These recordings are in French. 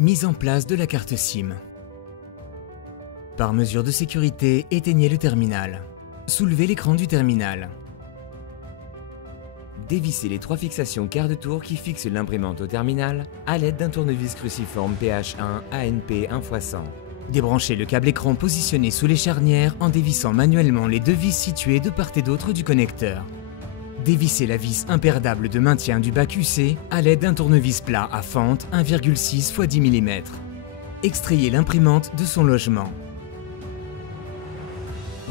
Mise en place de la carte SIM. Par mesure de sécurité, éteignez le terminal. Soulevez l'écran du terminal. Dévissez les 3 fixations quart de tour qui fixent l'imprimante au terminal à l'aide d'un tournevis cruciforme PH1 ANP 1x100. Débranchez le câble écran positionné sous les charnières en dévissant manuellement les 2 vis situées de part et d'autre du connecteur. Dévissez la vis imperdable de maintien du bac UC à l'aide d'un tournevis plat à fente 1,6 x 10 mm. Extrayez l'imprimante de son logement.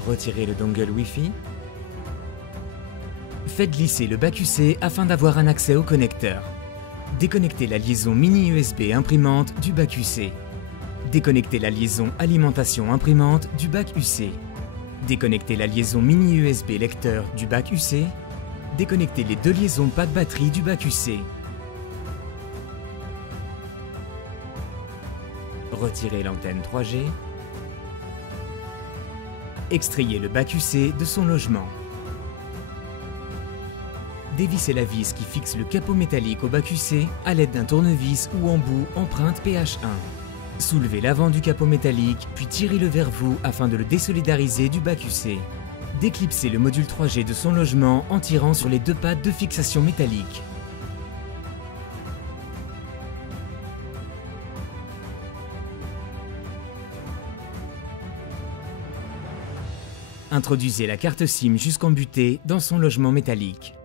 Retirez le dongle Wi-Fi. Faites glisser le bac UC afin d'avoir un accès au connecteur. Déconnectez la liaison mini USB imprimante du bac UC. Déconnectez la liaison alimentation imprimante du bac UC. Déconnectez la liaison mini USB lecteur du bac UC. Déconnectez les 2 liaisons pack batterie du bac UC. Retirez l'antenne 3G. Extrayez le bac UC de son logement. Dévissez la vis qui fixe le capot métallique au bac UC à l'aide d'un tournevis ou embout empreinte PH1. Soulevez l'avant du capot métallique, puis tirez-le vers vous afin de le désolidariser du bac UC. Déclipsez le module 3G de son logement en tirant sur les 2 pattes de fixation métallique. Introduisez la carte SIM jusqu'en butée dans son logement métallique.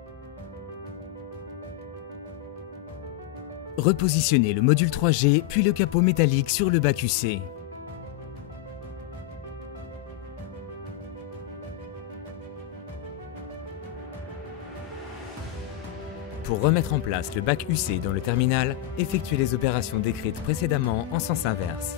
Repositionnez le module 3G puis le capot métallique sur le bac UC. Pour remettre en place le bac UC dans le terminal, effectuez les opérations décrites précédemment en sens inverse.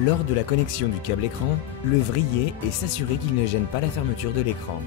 Lors de la connexion du câble écran, le vriller et s'assurer qu'il ne gêne pas la fermeture de l'écran.